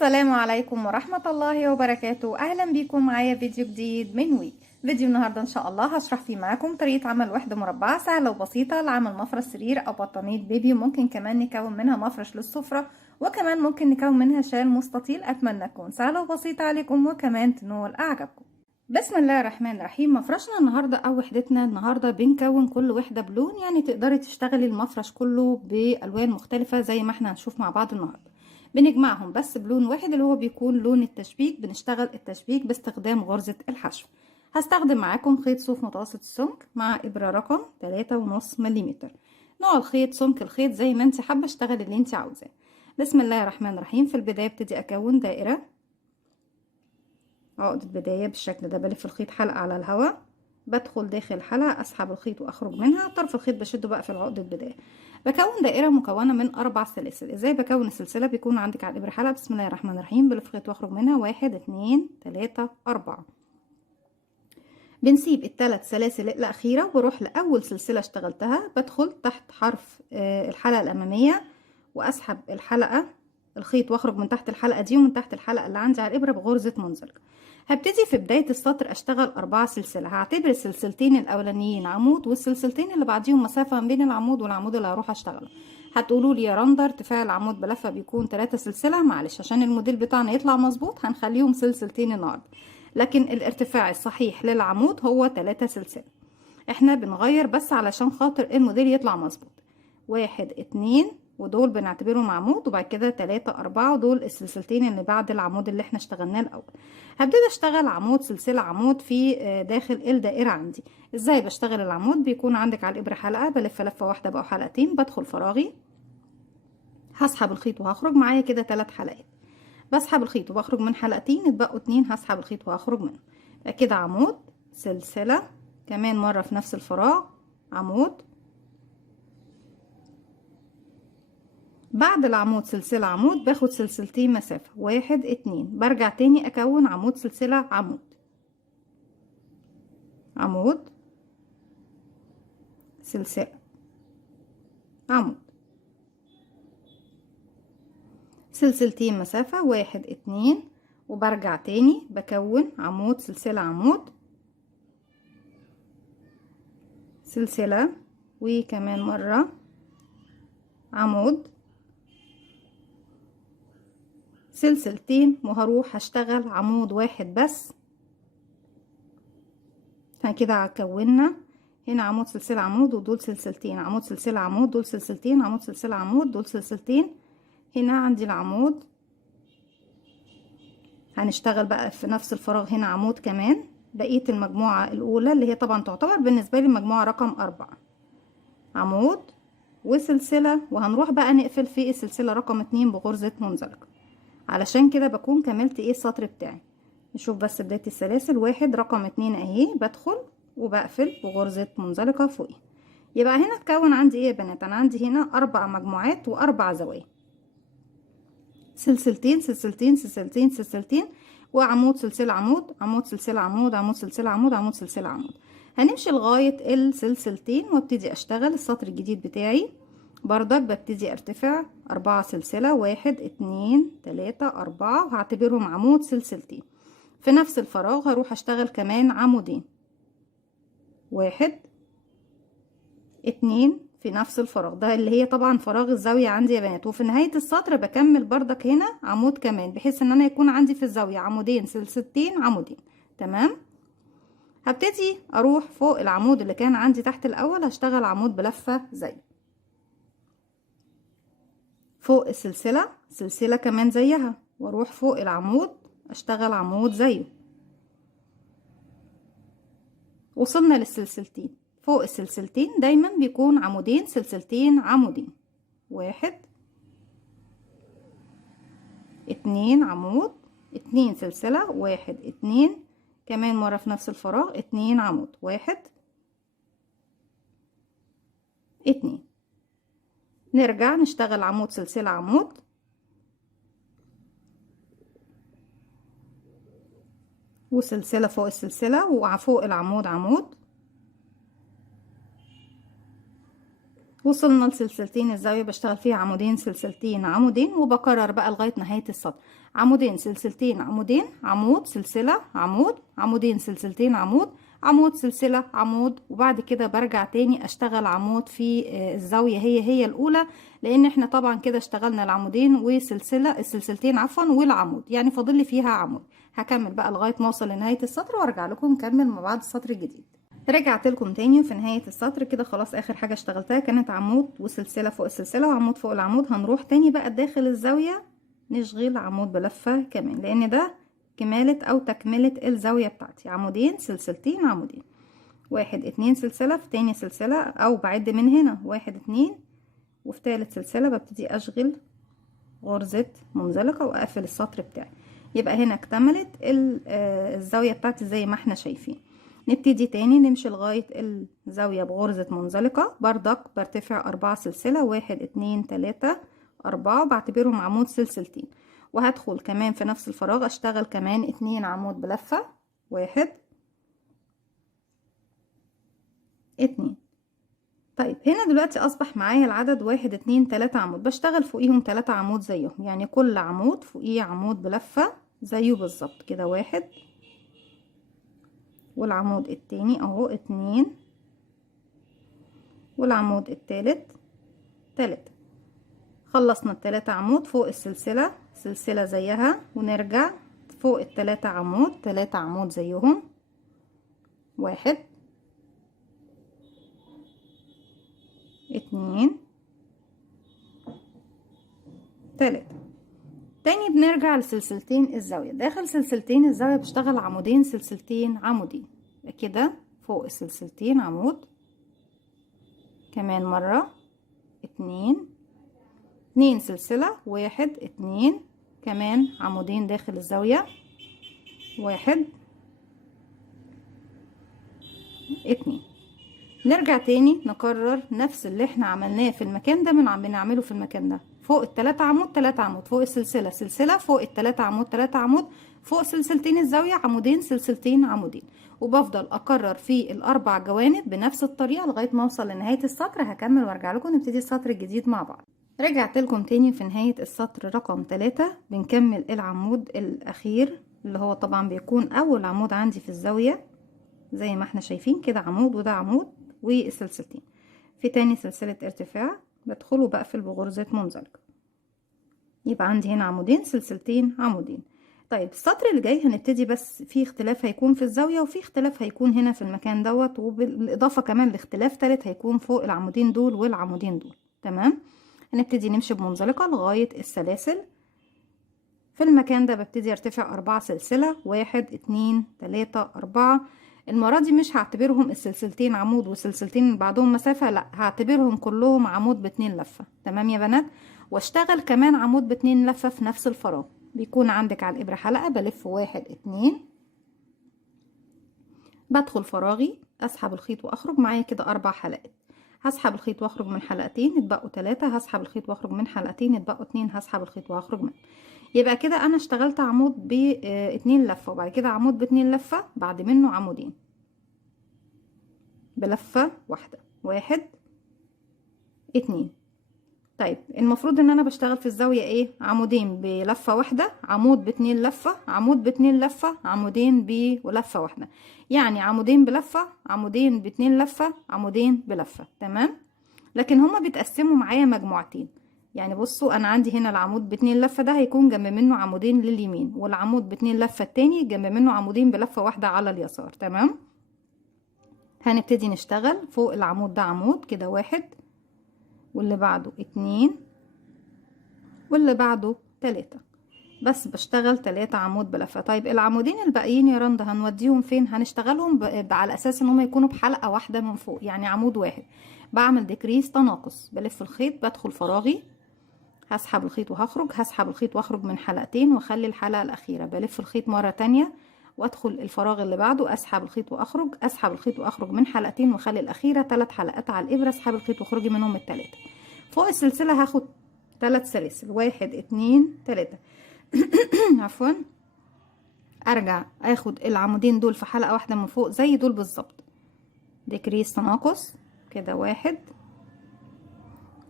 السلام عليكم ورحمة الله وبركاته. أهلا بيكم معايا فيديو جديد من وي. فيديو النهاردة إن شاء الله هشرح فيه معاكم طريقة عمل وحدة مربعة سهلة وبسيطة لعمل مفرش سرير أو بطانية بيبي. ممكن كمان نكون منها مفرش للسفرة، وكمان ممكن نكون منها شال مستطيل. أتمنى تكون سهلة وبسيطة عليكم وكمان تنول أعجابكم. بسم الله الرحمن الرحيم. مفرشنا النهاردة أو وحدتنا النهاردة بنكون كل وحدة بلون، يعني تقدري تشتغلي المفرش كله بألوان مختلفة زي ما احنا هنشوف مع بعض النهاردة. بنجمعهم بس بلون واحد اللي هو بيكون لون التشبيك. بنشتغل التشبيك باستخدام غرزة الحشو. هستخدم معاكم خيط صوف متوسط السمك مع إبرة رقم 3.5 ملم. نوع الخيط، سمك الخيط زي ما انت حابة، اشتغل اللي انت عاوزاه. بسم الله الرحمن الرحيم. في البداية ابتدي أكون دائرة، عقدة بداية بالشكل ده. بلف الخيط حلقة على الهواء، بدخل داخل الحلقة، اسحب الخيط واخرج منها. طرف الخيط بشده بقى في عقدة بداية. بكون دائرة مكونة من 4 سلاسل. ازاي بكون السلسلة؟ بيكون عندك على الابرة حلقة. بسم الله الرحمن الرحيم. بلف الخيط واخرج منها 1 2 3 4. بنسيب ال3 سلاسل الأخيرة وبروح لأول سلسلة اشتغلتها. بدخل تحت حرف الحلقة الأمامية وأسحب الخيط واخرج من تحت الحلقة دي ومن تحت الحلقة اللي عندي على الإبرة بغرزة منزلقة. هبتدي في بداية السطر أشتغل 4 سلسلة. هعتبر السلسلتين الأولانيين عمود، والسلسلتين اللي بعديهم مسافة بين العمود والعمود اللي هروح أشتغله. هتقولوا لي يا رندا ارتفاع العمود بلفة بيكون 3 سلسلة. معلش، عشان الموديل بتاعنا يطلع مظبوط هنخليهم سلسلتين النهارده، لكن الارتفاع الصحيح للعمود هو 3 سلسلة. احنا بنغير بس علشان خاطر الموديل يطلع مظبوط. 1 2 ودول بنعتبرهم عمود، وبعد كده 3 4 ودول السلسلتين اللي بعد العمود اللي احنا اشتغلناه الاول. هبتدي اشتغل عمود، سلسلة عمود في داخل الدائرة عندي. ازاي بشتغل العمود؟ بيكون عندك على الابرة حلقة، بلف لفة واحدة بقى حلقتين، بدخل فراغي، هسحب الخيط وهخرج معايا كده 3 حلقات. بسحب الخيط وبخرج من حلقتين، اتبقوا 2 هسحب الخيط وهخرج منهم. يبقى كده عمود، سلسلة، كمان مرة في نفس الفراغ، عمود، بعد العمود سلسلة عمود، باخد سلسلتين مسافة 1 2، برجع تاني اكون عمود سلسلة عمود، عمود سلسلة عمود، سلسلتين مسافة 1 2، وبرجع تاني بكون عمود سلسلة عمود، سلسلة، وكمان مرة عمود، سلسلتين، وهروح هشتغل عمود واحد بس. كده كونا هنا عمود سلسلة عمود، ودول سلسلتين، عمود سلسلة عمود، دول سلسلتين، عمود سلسلة عمود، دول سلسلتين. هنا عندي العمود، هنشتغل بقى في نفس الفراغ هنا عمود كمان. بقية المجموعة الأولى اللي هي طبعا تعتبر بالنسبة لي المجموعة رقم 4، عمود وسلسلة، وهنروح بقى نقفل في السلسلة رقم 2 بغرزة منزلقة. علشان كده بكون كملت السطر بتاعي. نشوف بس بداية السلاسل. 1 رقم 2 اهي، بدخل وبقفل بغرزة منزلقة فوقي. يبقى هنا اتكون عندي ايه يا بنات؟ انا عندي هنا 4 مجموعات و4 زوايا، سلسلتين سلسلتين سلسلتين سلسلتين، وعمود سلسلة عمود، عمود سلسلة عمود، عمود سلسلة عمود، عمود سلسلة عمود. هنمشي لغاية السلسلتين وابتدي اشتغل السطر الجديد بتاعي. بردك ببتدي ارتفع 4 سلسلة، 1 2 3 4، وهعتبرهم عمود سلسلتين. في نفس الفراغ هروح اشتغل كمان عمودين، 1 2 في نفس الفراغ ده اللي هي طبعا فراغ الزاوية عندي يا بنات. وفي نهاية السطر بكمل بردك هنا عمود كمان، بحيث ان انا يكون عندي في الزاوية عمودين سلسلتين عمودين. تمام. هبتدي اروح فوق العمود اللي كان عندي تحت الاول، هشتغل عمود بلفة زي فوق السلسلة، سلسلة كمان زيها، واروح فوق العمود اشتغل عمود زيه. وصلنا للسلسلتين. فوق السلسلتين دايما بيكون عمودين سلسلتين عمودين، 1 2 عمود، 2 سلسلة، 1 2، كمان مرة في نفس الفراغ 2 عمود، 1 2. نرجع نشتغل عمود سلسلة عمود، وسلسلة فوق السلسلة، وفوق العمود عمود، وصلنا لسلسلتين الزاوية بشتغل فيها عمودين سلسلتين عمودين، وبكرر بقى لغاية نهاية السطر. عمودين سلسلتين عمودين، عمود سلسلة عمود، عمودين سلسلتين عمود، عمود سلسلة عمود، وبعد كده برجع تاني اشتغل عمود في الزاوية هي الأولى، لأن احنا طبعا كده اشتغلنا العمودين وسلسلة السلسلتين عفوا والعمود، يعني فاضل لي فيها عمود. هكمل بقى لغاية ما اوصل لنهاية السطر وارجع لكم نكمل مع بعض السطر الجديد. رجعت لكم تاني وفي نهاية السطر كده خلاص اخر حاجة اشتغلتها كانت عمود وسلسلة فوق السلسلة وعمود فوق العمود. هنروح تاني بقى داخل الزاوية نشغل عمود بلفة كمان، لان ده كمالة او تكملة الزاوية بتاعتي. عمودين سلسلتين عمودين، واحد اتنين سلسلة، في تاني سلسلة او بعد من هنا واحد اتنين، وفي تالت سلسلة ببتدي اشغل غرزة منزلقة واقفل السطر بتاعي. يبقى هنا اكتملت الزاوية بتاعتي زي ما احنا شايفين. نبتدي تاني نمشي لغاية الزاوية بغرزة منزلقة، بردك برتفع 4 سلسلة، 1 2 3 4، وبعتبرهم عمود سلسلتين، وهدخل كمان في نفس الفراغ اشتغل كمان 2 عمود بلفة، 1 2. طيب هنا دلوقتي اصبح معايا العدد 1 2 3 عمود، بشتغل فوقيهم 3 عمود زيهم، يعني كل عمود فوقيه عمود بلفة زيه بالظبط كده. 1 والعمود التاني اهو 2 والعمود التالت 3. خلصنا ال3 عمود فوق السلسلة سلسلة زيها، ونرجع فوق ال3 عمود 3 عمود زيهم، 1 2 3. تاني بنرجع لسلسلتين الزاوية. داخل سلسلتين الزاوية بشتغل عمودين سلسلتين عمودين كده، فوق السلسلتين عمود كمان مرة، 2 2 سلسلة، 1 2 كمان عمودين داخل الزاوية، 1 2. نرجع تاني نكرر نفس اللي احنا عملناه في المكان ده بنعمله في المكان ده. فوق ال3 عمود 3 عمود، فوق السلسلة سلسلة، فوق ال3 عمود 3 عمود، فوق سلسلتين الزاوية عمودين سلسلتين عمودين، وبفضل اكرر في ال4 جوانب بنفس الطريقة لغاية ما اوصل لنهاية السطر. هكمل وارجع لكم نبتدي السطر الجديد مع بعض. رجعت لكم تاني في نهاية السطر رقم 3. بنكمل العمود الاخير اللي هو طبعا بيكون اول عمود عندي في الزاوية زي ما احنا شايفين كده، عمود وده عمود والسلسلتين. في تاني سلسلة ارتفاع بدخل وبقفل بغرزة منزلقة، يبقى عندي هنا عمودين سلسلتين عمودين. طيب السطر اللي جاي هنبتدي بس في اختلاف هيكون في الزاوية، وفي اختلاف هيكون هنا في المكان دوت، وبالإضافة كمان لاختلاف تالت هيكون فوق العمودين دول والعمودين دول. تمام. هنبتدي نمشي بمنزلقة لغاية السلاسل. في المكان ده ببتدي ارتفع 4 سلسلة، 1 2 3 4. المرة دي مش هعتبرهم السلسلتين عمود وسلسلتين اللي بعدهم مسافة، لا هعتبرهم كلهم عمود ب2 لفة. تمام يا بنات. واشتغل كمان عمود ب2 لفة في نفس الفراغ. بيكون عندك على الإبرة حلقة، بلف 1 2، بدخل فراغي اسحب الخيط واخرج معايا كده 4 حلقات. هسحب الخيط واخرج من حلقتين يتبقوا 3، هسحب الخيط واخرج من حلقتين يتبقوا 2، هسحب الخيط واخرج من. يبقى كده انا اشتغلت عمود ب2 لفة، وبعد كده عمود ب2 لفة، بعد منه عمودين بلفة واحدة، 1 2. طيب المفروض ان انا بشتغل في الزاوية ايه؟ عمودين بلفة واحدة، عمود ب2 لفة، عمود ب2 لفة، عمودين بلفة واحدة، يعني عمودين بلفة، عمودين ب2 لفة، عمودين بلفة. تمام. لكن هما بيتقسموا معايا مجموعتين. يعني بصوا انا عندي هنا العمود ب2 لفة ده هيكون جنب منه عمودين لليمين، والعمود ب2 لفة التاني جنب منه عمودين بلفة واحدة على اليسار. تمام. هنبتدي نشتغل فوق العمود ده عمود كده 1، واللي بعده 2، واللي بعده 3. بس بشتغل 3 عمود بلفة. طيب العمودين الباقيين يا رندا هنوديهم فين؟ هنشتغلهم على اساس ان هم يكونوا بحلقة واحدة من فوق، يعني عمود واحد. بعمل ديكريس تناقص، بلف الخيط، بدخل فراغي، هسحب الخيط وهخرج، هسحب الخيط واخرج من حلقتين واخلي الحلقة الاخيرة، بلف الخيط مرة تانية وادخل الفراغ اللي بعده، اسحب الخيط واخرج، اسحب الخيط واخرج من حلقتين واخلي الاخيرة 3 حلقات على الابرة، اسحب الخيط واخرجي منهم التلاتة. فوق السلسلة هاخد 3 سلاسل، 1 2 3 عفوا. ارجع اخد العمودين دول في حلقة واحدة من فوق زي دول بالظبط، ديكريس تناقص كده 1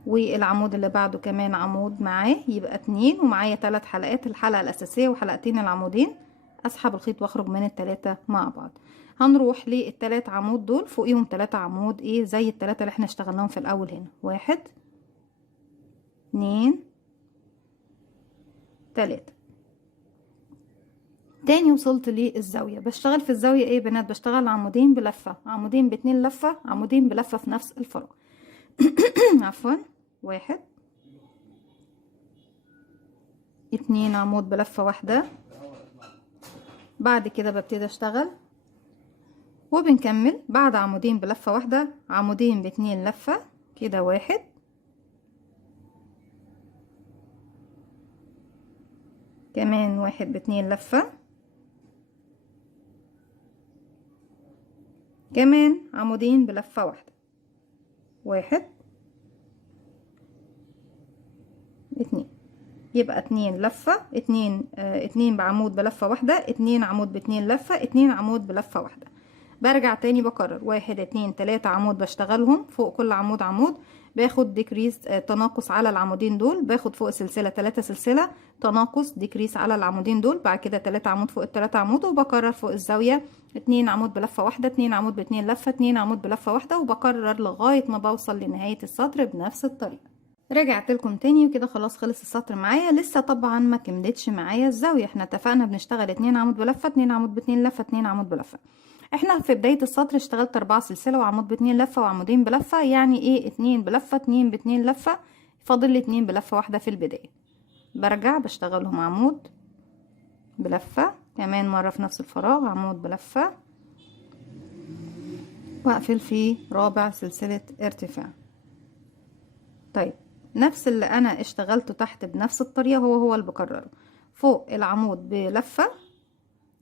والعمود اللي بعده كمان عمود معاه، يبقى 2 ومعايا 3 حلقات، الحلقة الأساسية وحلقتين العمودين. أسحب الخيط واخرج من ال3 مع بعض. هنروح لل3 عمود دول فوقيهم 3 عمود ايه زي ال3 اللي احنا اشتغلناهم في الأول هنا. 1 2 3. تاني وصلت للزاوية. بشتغل في الزاوية ايه يا بنات؟ بشتغل عمودين بلفة، عمودين ب2 لفة، عمودين بلفة في نفس الفراغ. عفوا. 1 2 عمود بلفة واحدة. بعد كده ببتدي اشتغل وبنكمل بعد عمودين بلفة واحدة عمودين ب2 لفة كده. 1 كمان 1 ب2 لفة، كمان عمودين بلفة واحدة. 1 2، يبقى 2 لفة، 2 بعمود بلفة واحدة، 2 عمود ب2 لفة، 2 عمود بلفة واحدة. برجع تاني بكرر 1 2 3 عمود بشتغلهم فوق كل عمود عمود، باخد ديكريس تناقص على العمودين دول، باخد فوق سلسلة 3 سلسلة تناقص ديكريس على العمودين دول، بعد كده 3 عمود فوق ال3 عمود، وبكرر فوق الزاوية 2 عمود بلفة واحدة، 2 عمود ب2 لفة، 2 عمود بلفة واحدة، وبكرر لغاية ما بوصل لنهاية السطر بنفس الطريقة. رجعت لكم تاني وكده خلاص خلص السطر معايا. لسه طبعا ما كملتش معايا الزاوية، احنا اتفقنا بنشتغل 2 عمود بلفة، 2 عمود ب2 لفة، 2 عمود بلفة. احنا في بداية السطر اشتغلت 4 سلسلة وعمود ب2 لفة وعمودين بلفة، يعني ايه 2 بلفة 2 ب2 لفة، فاضل لي 2 بلفة واحدة في البداية. برجع بشتغلهم عمود بلفة كمان مرة في نفس الفراغ، عمود بلفة، واقفل في رابع سلسلة ارتفاع. طيب نفس اللي انا اشتغلته تحت بنفس الطريقة هو اللي بكرره فوق العمود بلفة.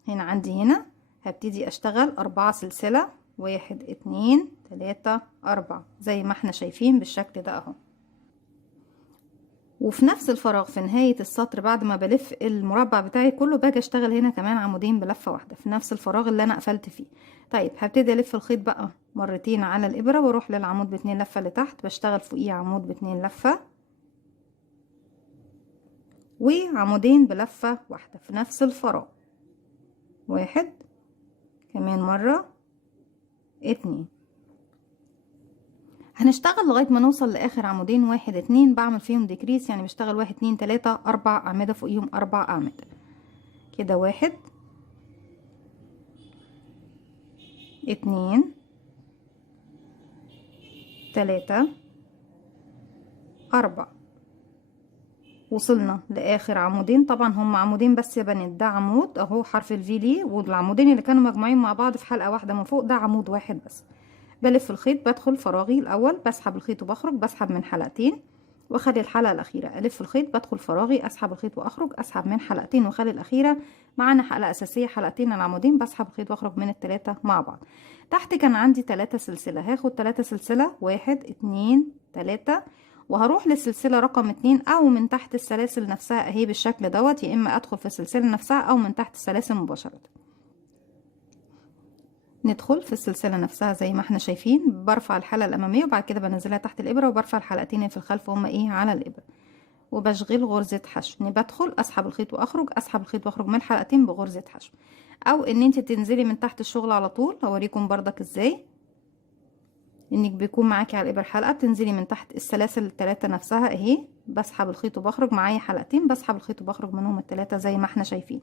هنا عندي هنا هبتدي اشتغل 4 سلسلة، 1 2 3 4 زي ما احنا شايفين بالشكل ده اهو. وفي نفس الفراغ في نهاية السطر بعد ما بلف المربع بتاعي كله باجي اشتغل هنا كمان عمودين بلفة واحدة في نفس الفراغ اللي انا قفلت فيه. طيب هبتدي الف الخيط بقى مرتين على الابرة واروح للعمود ب2 لفة اللي تحت، بشتغل فوقيه عمود ب2 لفة وعمودين بلفة واحدة في نفس الفراغ. 1 كمان مرة 2. هنشتغل لغاية ما نوصل لآخر عمودين 1 2 بعمل فيهم ديكريس، يعني بشتغل 1 2 3 4 أعمدة فوقيهم 4 أعمدة كده. 1 2 3 4. وصلنا لآخر عمودين، طبعا هم عمودين بس يا بنات، ده عمود اهو حرف الفي ليه، والعمودين اللي كانوا مجموعين مع بعض في حلقة واحدة من فوق ده عمود واحد بس. بلف الخيط بدخل فراغي الاول، بسحب الخيط وبخرج، بسحب من حلقتين واخلي الحلقة الاخيرة، الف الخيط بدخل فراغي اسحب الخيط واخرج، اسحب من حلقتين واخلي الاخيرة. معانا حلقة اساسية حلقتين العمودين، بسحب الخيط واخرج من ال3 مع بعض. تحت كان عندي 3 سلسلة، هاخد 3 سلسلة 1 2 3، وهروح للسلسلة رقم 2 او من تحت السلاسل نفسها اهي بالشكل دوت، يا اما ادخل في السلسلة نفسها او من تحت السلاسل مباشرة. ندخل في السلسلة نفسها زي ما احنا شايفين، برفع الحلقة الأمامية وبعد كده بنزلها تحت الإبرة، وبرفع الحلقتين اللي في الخلف هما ايه على الإبرة، وبشغل غرزة حشو. اني بدخل اسحب الخيط واخرج، اسحب الخيط واخرج من الحلقتين بغرزة حشو، او ان انت تنزلي من تحت الشغل على طول. هوريكم بردك ازاي انك بيكون معاكي على الإبرة حلقة، بتنزلي من تحت السلاسل الثلاثة نفسها اهي، بسحب الخيط وبخرج، معايا حلقتين بسحب الخيط وبخرج منهم الثلاثة زي ما احنا شايفين.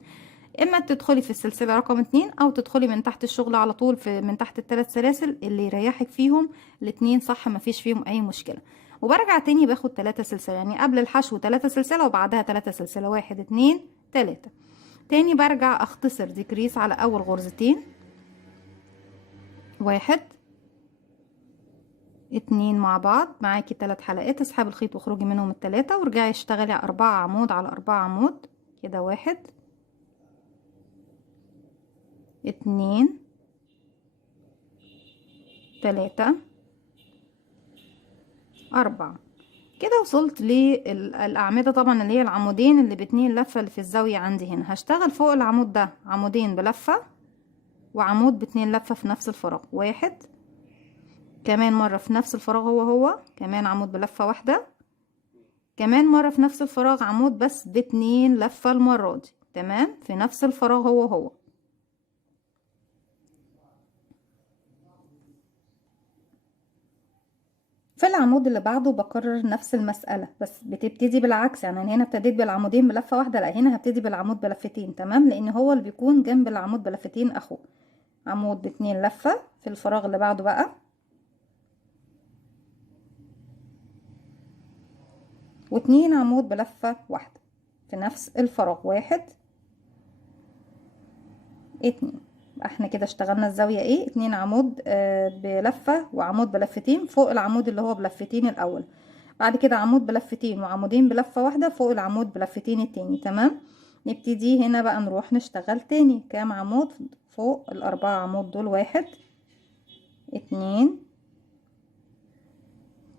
اما تدخلي في السلسلة رقم 2 او تدخلي من تحت الشغل على طول في من تحت الثلاث سلاسل اللي يريحك فيهم، الاتنين صح مفيش فيهم اي مشكلة. وبرجع تاني باخد 3 سلسلة، يعني قبل الحشو 3 سلسلة وبعدها 3 سلسلة 1 2 3. تاني برجع اختصر ديكريس على اول غرزتين، 1 2 مع بعض، معاكي 3 حلقات، اسحبي الخيط واخرجي منهم الثلاثة وارجعي اشتغلي 4 عمود على 4 عمود كده. 1 2 3 4. كده وصلت للأعمدة طبعا اللي هي العمودين اللي ب2 لفة اللي في الزاوية عندي هنا. هشتغل فوق العمود ده عمودين بلفة وعمود ب2 لفة في نفس الفراغ، 1 كمان مرة في نفس الفراغ هو كمان عمود بلفة واحدة، كمان مرة في نفس الفراغ عمود بس باتنين لفة المرة دي. تمام، في نفس الفراغ هو. في العمود اللي بعده بكرر نفس المسألة، بس بتبتدي بالعكس. يعني أنا هنا ابتديت بالعمودين بلفة واحدة، لا هنا هبتدي بالعمود بلفتين. تمام، لان هو اللي بيكون جنب العمود بلفتين اخوه. عمود باتنين لفة في الفراغ اللي بعده بقى، واتنين عمود بلفة واحدة في نفس الفراغ. واحد اتنين. احنا كده اشتغلنا الزاوية ايه، اتنين عمود بلفة وعمود بلفتين فوق العمود اللي هو بلفتين الاول. بعد كده عمود بلفتين وعمودين بلفة واحدة فوق العمود بلفتين التاني. تمام، نبتدي هنا بقى نروح نشتغل تاني. كام عمود فوق الاربعة عمود دول؟ واحد اتنين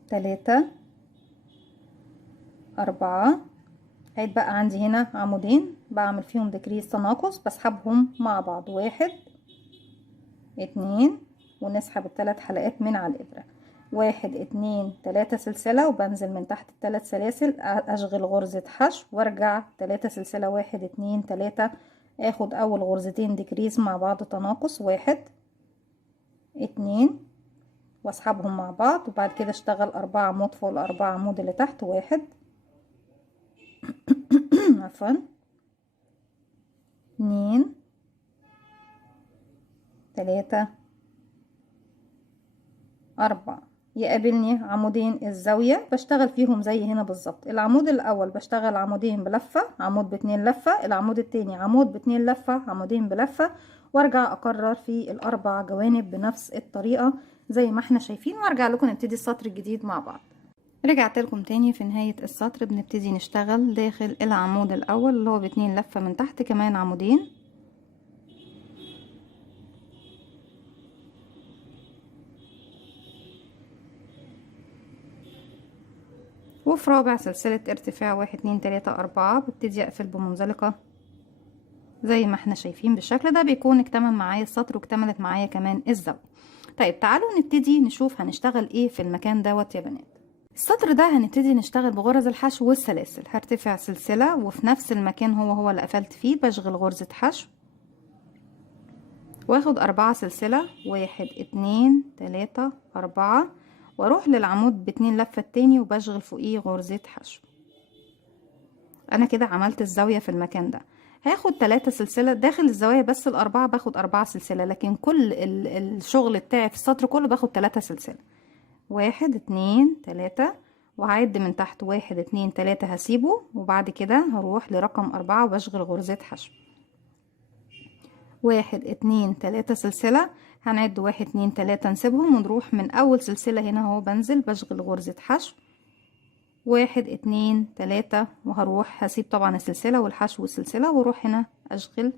تلاتة اربعة. عيد بقى عندي هنا عمودين بعمل فيهم ديكريس تناقص، بسحبهم مع بعض. واحد اتنين، ونسحب الثلاث حلقات من على الابرة. واحد اتنين تلاتة سلسلة، وبنزل من تحت الثلاث سلاسل اشغل غرزة حشو وارجع تلاتة سلسلة. واحد اتنين تلاتة، اخد اول غرزتين ديكريس مع بعض تناقص. واحد اتنين، واسحبهم مع بعض، وبعد كده اشتغل اربعة عمود فوق الاربعة عمود اللي تحت. واحد عفوا اتنين تلاتة اربعة. يقابلني عمودين الزاوية بشتغل فيهم زي هنا بالظبط. العمود الاول بشتغل عمودين بلفة، عمود باتنين لفة. العمود التاني عمود باتنين لفة، عمودين بلفة، وارجع اكرر في الاربع جوانب بنفس الطريقة زي ما احنا شايفين، وارجع لكم نبتدي السطر الجديد مع بعض. رجعت لكم تاني. في نهاية السطر بنبتدي نشتغل داخل العمود الاول اللي هو باتنين لفة، من تحت كمان عمودين، وفي رابع سلسلة ارتفاع واحد اتنين تلاتة اربعة ببتدي اقفل بمنزلقة زي ما احنا شايفين بالشكل ده. بيكون اكتمل معايا السطر واكتملت معايا كمان الزاوية. طيب تعالوا نبتدي نشوف هنشتغل ايه في المكان دوت يا بنات. السطر ده هنبتدي نشتغل بغرز الحشو والسلاسل. هرتفع سلسلة، وفي نفس المكان هو اللي قفلت فيه بشغل غرزة حشو واخد اربعة سلسلة. واحد اتنين تلاتة اربعة، واروح للعمود باتنين لفة التاني وبشغل فوقيه غرزة حشو. انا كده عملت الزاوية في المكان ده. هاخد 3 سلسلة داخل الزوايا، بس الاربعة باخد 4 سلسلة، لكن كل الشغل بتاعي في السطر كله باخد 3 سلسلة. واحد اتنين تلاتة، وهعد من تحت واحد اتنين تلاتة هسيبه، وبعد كده هروح لرقم 4 وبشغل غرزة حشو. واحد اتنين تلاتة سلسلة، هنعد واحد اتنين تلاتة نسيبهم، ونروح من اول سلسلة هنا اهو بنزل بشغل غرزة حشو. واحد اتنين تلاتة، وهروح هسيب طبعا السلسلة والحشو والسلسلة، واروح هنا اشغل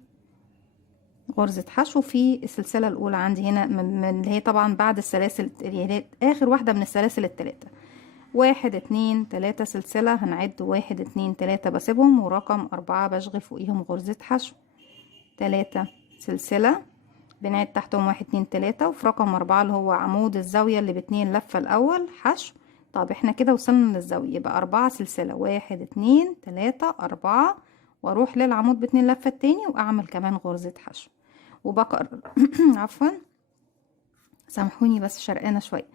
غرزة حشو في السلسلة الاولى عندي هنا من اللي هي طبعا بعد السلاسل، يعني اخر واحدة من السلاسل التلاتة. واحد اتنين تلاتة سلسلة، هنعد واحد اتنين تلاتة بسيبهم، ورقم 4 بشغل فوقيهم غرزة حشو. تلاتة سلسلة، بنعد تحتهم واحد اتنين تلاتة، وفي رقم 4 اللي هو عمود الزاوية اللي باتنين لفة الاول حشو. طب احنا كده وصلنا للزاوية، يبقى 4 سلسلة. واحد اتنين تلاتة اربعة، واروح للعمود باتنين لفة التاني واعمل كمان غرزة حشو وبكرر. عفوا سامحوني بس شرقانة شوية.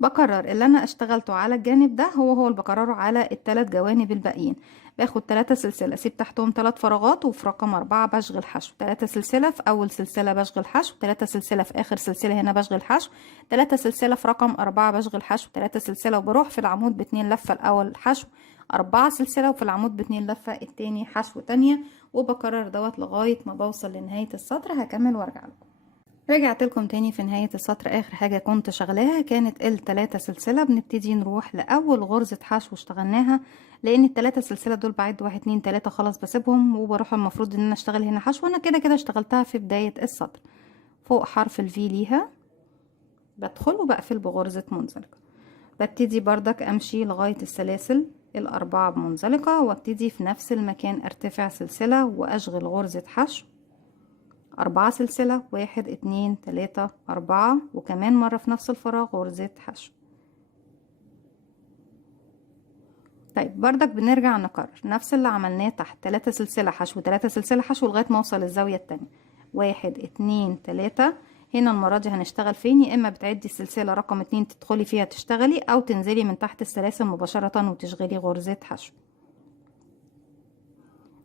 بكرر اللي انا اشتغلته على الجانب ده هو اللي بكرره على الثلاث جوانب الباقيين. باخد 3 سلسلة، اسيب تحتهم 3 فراغات، وفي رقم 4 بشغل حشو. 3 سلسلة في اول سلسلة بشغل حشو، 3 سلسلة في اخر سلسلة هنا بشغل حشو، 3 سلسلة في رقم 4 بشغل حشو، 3 سلسلة، وبروح في العمود باتنين لفة الاول حشو، 4 سلسلة، وفي العمود باتنين لفة التاني حشو تانية، وبكرر دوت لغاية ما بوصل لنهاية السطر. هكمل وارجع لكم. رجعت لكم تاني. في نهاية السطر اخر حاجة كنت شغلاها كانت التلاتة سلسلة. بنبتدي نروح لاول غرزة حشو اشتغلناها، لان التلاتة سلسلة دول بعد واحد اتنين تلاتة خلاص بسيبهم وبروح. المفروض ان انا اشتغل هنا حشو، انا كده كده اشتغلتها في بداية السطر. فوق حرف الفي ليها بدخل وبقفل بغرزة منزلقة. ببتدي بردك امشي لغاية السلاسل الاربعة بمنزلقة، وابتدي في نفس المكان ارتفع سلسلة واشغل غرزة حشو 4 سلسلة، 1 2 3 4، وكمان مرة في نفس الفراغ غرزة حشو. طيب بردك بنرجع نكرر نفس اللي عملناه تحت، 3 سلسلة حشو 3 سلسلة حشو لغاية ما اوصل الزاوية التانية. 1 2 3. هنا المرة دي هنشتغل فين؟ يا اما بتعدي السلسلة رقم 2 تدخلي فيها تشتغلي، او تنزلي من تحت السلاسل مباشرة وتشغلي غرزة حشو.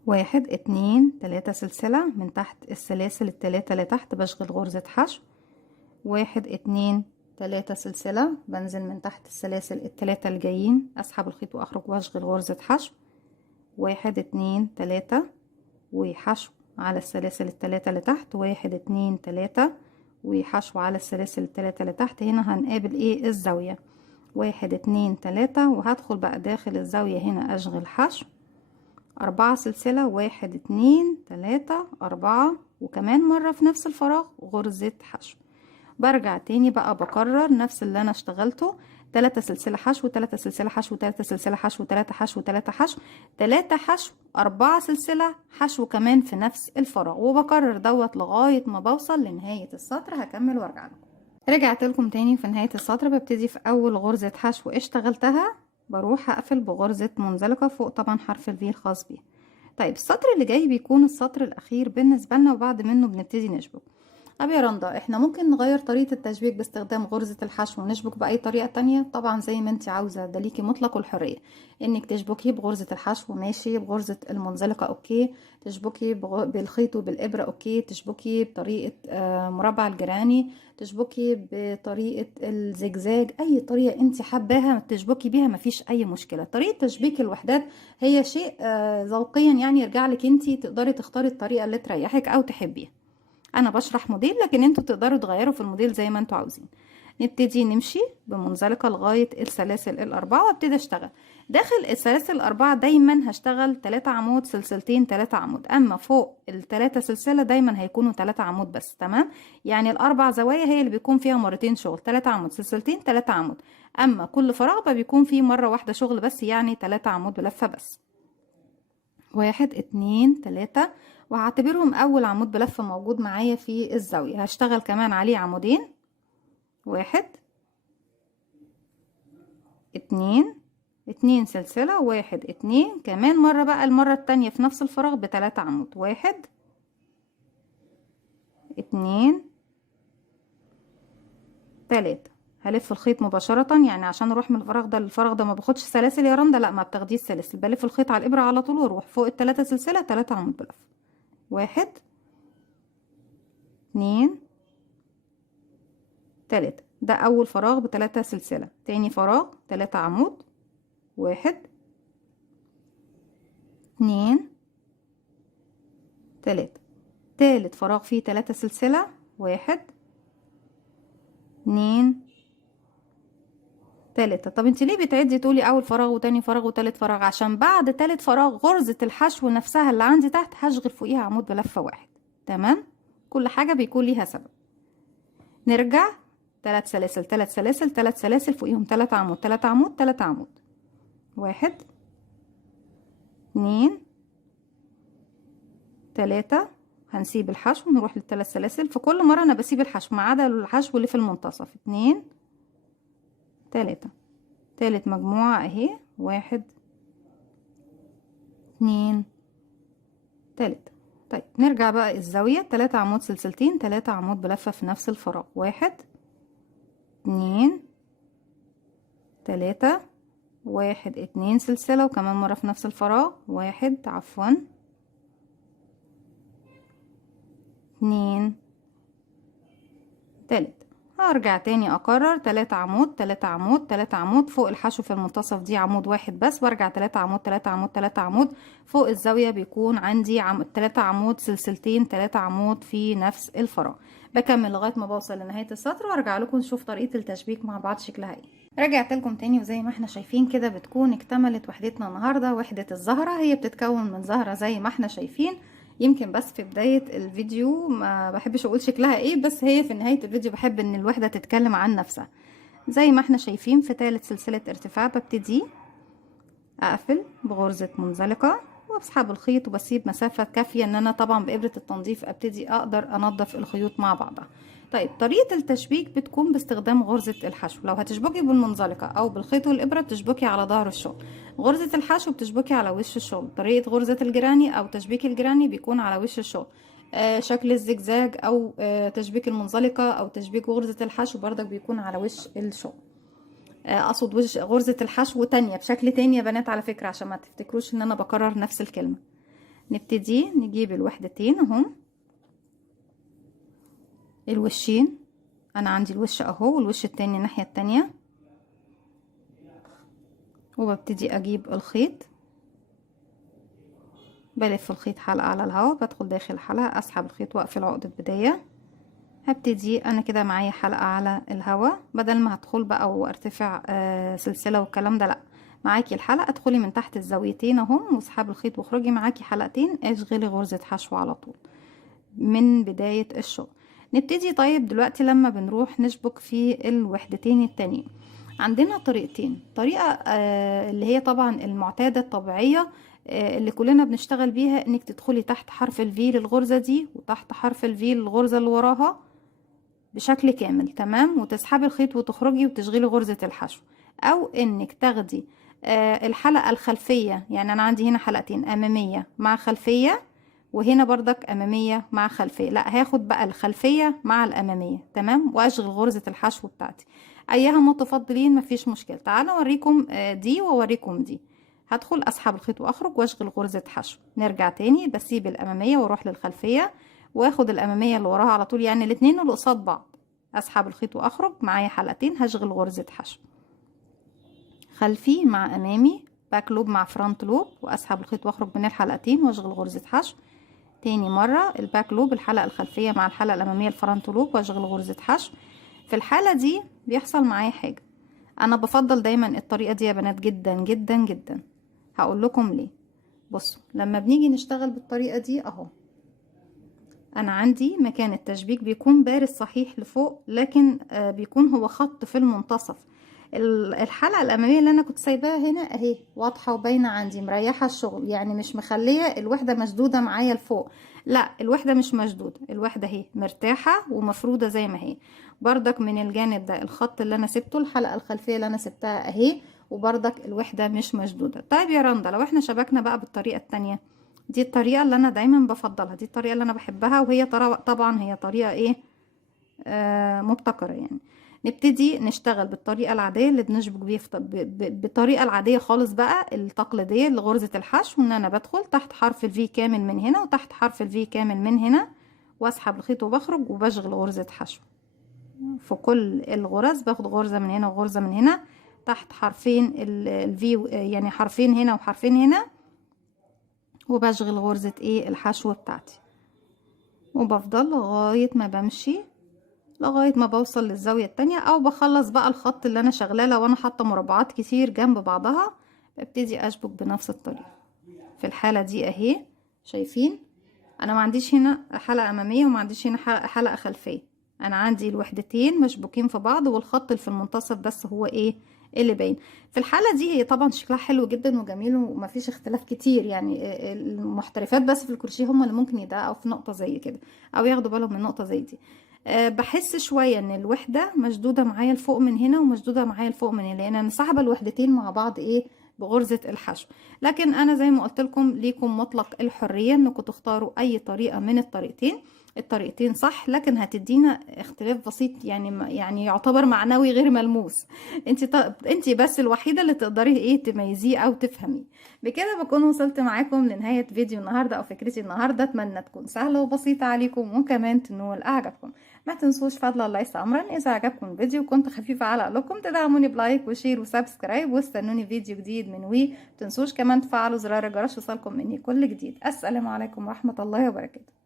1 2 3 سلسلة من تحت السلاسل التلاتة اللي تحت بشغل غرزة حشو. 1 2 3 سلسلة، بنزل من تحت السلاسل التلاتة الجايين، اسحب الخيط واخرج واشغل غرزة حشو. 1 2 3 وحشو على السلاسل التلاتة اللي تحت. 1 2 3 وحشو على السلاسل التلاتة اللي تحت. هنا هنقابل ايه؟ الزاوية. 1 2 3 وهدخل بقى داخل الزاوية هنا اشغل حشو. 4 سلسلة، 1 2 3 4، وكمان مرة في نفس الفراغ غرزة حشو. برجع تاني بقى بكرر نفس اللي انا اشتغلته، 3 سلسلة حشو 3 سلسلة حشو 3 سلسلة حشو 3 حشو 3 حشو 3 حشو 4 سلسلة حشو كمان في نفس الفراغ، وبكرر دوت لغاية ما بوصل لنهاية السطر. هكمل وارجع لكم. رجعت لكم تاني في نهاية السطر. ببتدي في اول غرزة حشو اشتغلتها بروح اقفل بغرزة منزلقة فوق طبعا حرف الفي الخاص بيه. طيب السطر اللي جاي بيكون السطر الاخير بالنسبة لنا، وبعد منه بنبتدي نشبك. طب يا رندا، احنا ممكن نغير طريقة التشبيك باستخدام غرزة الحشو ونشبك بأي طريقة تانية؟ طبعا زي ما انت عاوزة، ده ليكي مطلق الحرية. انك تشبكي بغرزة الحشو ماشي، بغرزة المنزلقة اوكي، تشبكي بالخيط وبالإبرة اوكي، تشبكي بطريقة مربع الجراني، تشبكي بطريقة الزجزاج، اي طريقة انت حباها تشبكي بيها مفيش اي مشكلة. طريقة تشبيك الوحدات هي شيء ذوقيا يعني يرجع لك انت، تقدري تختاري الطريقة اللي تريحك او تحبيها. انا بشرح موديل لكن انتوا تقدروا تغيروا في الموديل زي ما انتوا عاوزين. نبتدي نمشي بمنزلقة لغاية السلاسل الاربعة وابتدي اشتغل. داخل السلاسل الاربعة دايما هشتغل 3 عمود سلسلتين 3 عمود، اما فوق ال3 سلسلة دايما هيكونوا 3 عمود بس. تمام؟ يعني الاربع زوايا هي اللي بيكون فيها مرتين شغل، 3 عمود سلسلتين 3 عمود، اما كل فراغ بيكون فيه مرة واحدة شغل بس، يعني 3 عمود بلفة بس. 1 2 3، وهعتبرهم اول عمود بلفة موجود معايا في الزاوية. هشتغل كمان عليه عمودين، 1 2 2 سلسلة، 1 2 كمان مرة بقى المرة التانية في نفس الفراغ ب3 عمود، 1 2 3. هلف الخيط مباشرة، يعني عشان اروح من الفراغ ده للفراغ ده ما باخدش سلاسل يا رندا، لا ما بتاخديش سلاسل، بلف الخيط على الابرة على طول واروح فوق ال3 سلسلة 3 عمود بلفة. 1 2 3، ده اول فراغ ب3 سلسلة. تاني فراغ 3 عمود، 1 2 3. تالت فراغ فيه 3 سلسلة، 1 2 3. طب انت ليه بتعدي تقولي اول فراغ وتاني فراغ وتالت فراغ؟ عشان بعد تالت فراغ غرزة الحشو نفسها اللي عندي تحت هشغل فوقيها عمود بلفة واحد. تمام؟ كل حاجة بيكون ليها سبب. نرجع 3 سلاسل 3 سلاسل 3 سلاسل فوقيهم 3 عمود 3 عمود 3 عمود، 1 2 3. هنسيب الحشو ونروح ل3 سلاسل. في كل مرة انا بسيب الحشو ما عدا الحشو اللي في المنتصف. 2 3. تالت مجموعة اهي، 1 2 3. طيب نرجع بقى الزاوية، 3 عمود سلسلتين 3 عمود بلفة في نفس الفراغ، 1 2 3. 1 2 سلسلة وكمان مرة في نفس الفراغ، 1 عفوا 2 3. هرجع تاني اكرر 3 عمود 3 عمود 3 عمود فوق الحشو في المنتصف دي عمود واحد بس، وارجع 3 عمود 3 عمود 3 عمود فوق الزاوية بيكون عندي 3 عمود سلسلتين 3 عمود في نفس الفراغ. بكمل لغاية ما بوصل لنهاية السطر وارجع لكم نشوف طريقة التشبيك مع بعض شكلها ايه. رجعت لكم تاني، وزي ما احنا شايفين كده بتكون اكتملت وحدتنا النهاردة، وحدة الزهرة. هي بتتكون من زهرة زي ما احنا شايفين، يمكن بس في بداية الفيديو ما بحبش اقول شكلها ايه، بس هي في نهاية الفيديو بحب ان الوحدة تتكلم عن نفسها. زي ما احنا شايفين في ثالث سلسلة ارتفاع ببتدي اقفل بغرزة منزلقة وبسحب الخيط وبسيب مسافة كافية ان انا طبعا بإبرة التنظيف ابتدي اقدر انظف الخيوط مع بعضها. طيب طريقة التشبيك بتكون باستخدام غرزة الحشو. لو هتشبكي بالمنزلقة او بالخيط والإبرة بتشبكي على ظهر الشغل، غرزة الحشو بتشبكي على وش الشغل. طريقة غرزة الجراني او تشبيك الجراني بيكون على وش الشغل. شكل الزجزاج او تشبيك المنزلقة او تشبيك غرزة الحشو برضك بيكون على وش الشغل. اقصد وش غرزة الحشو تانية بشكل تاني يا بنات على فكرة، عشان ما تفتكروش ان انا بكرر نفس الكلمة. نبتدي نجيب الوحدتين اهم، الوشين. انا عندي الوش اهو والوش التاني الناحية التانية، وببتدي اجيب الخيط، بلف الخيط حلقة على الهواء، بدخل داخل الحلقة اسحب الخيط واقفل عقدة بداية. هبتدي انا كده معايا حلقة على الهواء، بدل ما هدخل بقى وارتفع سلسلة والكلام ده، لا، معاكي الحلقة ادخلي من تحت الزاويتين اهم واسحبي الخيط واخرجي معاكي حلقتين، اشغلي غرزة حشو على طول من بداية الشغل. نبتدي طيب دلوقتي لما بنروح نشبك في الوحدتين التانيين عندنا طريقتين. طريقة اللي هي طبعا المعتادة الطبيعية اللي كلنا بنشتغل بيها، انك تدخلي تحت حرف الفي للغرزة دي وتحت حرف الفي للغرزة اللي وراها بشكل كامل، تمام، وتسحبي الخيط وتخرجي وتشغلي غرزة الحشو. او انك تاخدي الحلقة الخلفية، يعني انا عندي هنا حلقتين امامية مع خلفية، وهنا بردك امامية مع خلفية، لا هاخد بقى الخلفية مع الامامية، تمام، واشغل غرزة الحشو بتاعتي. ايها متفضلين مفيش مشكلة. تعالوا اوريكم دي واوريكم دي. هدخل اسحب الخيط واخرج واشغل غرزة حشو، نرجع تاني بسيب الامامية واروح للخلفية واخد الامامية اللي وراها على طول، يعني الاتنين اللي قصاد بعض، اسحب الخيط واخرج معايا حلقتين هشغل غرزة حشو. خلفي مع امامي، باك لوب مع فرونت لوب، واسحب الخيط واخرج من الحلقتين واشغل غرزة حشو. تاني مرة الباك لوب الحلقة الخلفية مع الحلقة الامامية الفرونت لوب واشغل غرزة حشو. في الحالة دي بيحصل معايا حاجة، انا بفضل دايما الطريقة دي يا بنات جدا جدا جدا. هقول لكم ليه. بصوا لما بنيجي نشتغل بالطريقة دي اهو، انا عندي مكان التشبيك بيكون بارز صحيح لفوق، لكن بيكون هو خط في المنتصف. الحلقة الامامية اللي انا كنت سايباها هنا اهي واضحة وباينة عندي، مريحة الشغل، يعني مش مخلية الوحدة مشدودة معايا لفوق، لا الوحدة مش مشدودة، الوحدة اهي مرتاحة ومفرودة زي ما هي. بردك من الجانب ده الخط اللي انا سبته، الحلقة الخلفية اللي انا سبتها اهي، وبردك الوحدة مش مشدودة. طيب يا رندا لو احنا شبكنا بقى بالطريقة التانية، دي الطريقة اللي انا دايما بفضلها، دي الطريقة اللي انا بحبها، وهي طبعا هي طريقة ايه مبتكرة يعني. نبتدي نشتغل بالطريقة العادية اللي بنشبك بيها بالطريقة العادية خالص بقى التقليدية لغرزة الحشو، ان انا بدخل تحت حرف الفي كامل من هنا وتحت حرف الفي كامل من هنا واسحب الخيط وبخرج وبشغل غرزة حشو. في كل الغرز باخد غرزة من هنا وغرزة من هنا تحت حرفين الفي، يعني حرفين هنا وحرفين هنا، وبشغل غرزة ايه الحشو بتاعتي، وبفضل لغاية ما بمشي لغاية ما بوصل للزاوية التانية، او بخلص بقى الخط اللي انا شغلاه. لو انا حاطة مربعات كتير جنب بعضها ببتدي اشبك بنفس الطريقة. في الحالة دي اهي شايفين انا ما عنديش هنا حلقة امامية وما عنديش هنا حلقة خلفية، انا عندي الوحدتين مشبوكين في بعض والخط اللي في المنتصف بس هو ايه اللي باين. في الحالة دي هي طبعا شكلها حلو جدا وجميل ومفيش اختلاف كتير، يعني المحترفات بس في الكروشيه هم اللي ممكن يدققوا في نقطة زي كده او ياخدوا بالهم من نقطة زي دي. بحس شوية ان الوحدة مشدودة معايا لفوق من هنا ومشدودة معايا لفوق من هنا، لان انا سحبة الوحدتين مع بعض ايه بغرزة الحشو. لكن انا زي ما قلت لكم ليكم مطلق الحرية انكم تختاروا اي طريقة من الطريقتين، الطريقتين صح، لكن هتدينا اختلاف بسيط، يعني يعتبر معنوي غير ملموس. انت بس الوحيدة اللي تقدري ايه تميزيه او تفهميه. بكده بكون وصلت معاكم لنهاية فيديو النهاردة او فكرتي النهاردة، اتمنى تكون سهلة وبسيطة عليكم وكمان تنول اعجابكم. ما تنسوش فضل الله ليس امرا، اذا عجبكم الفيديو كنت خفيفة على قلوبكم تدعموني بلايك وشير وسبسكرايب، واستنوني فيديو جديد من وي. متنسوش كمان تفعلوا زرار الجرس يوصلكم مني كل جديد. السلام عليكم ورحمة الله وبركاته.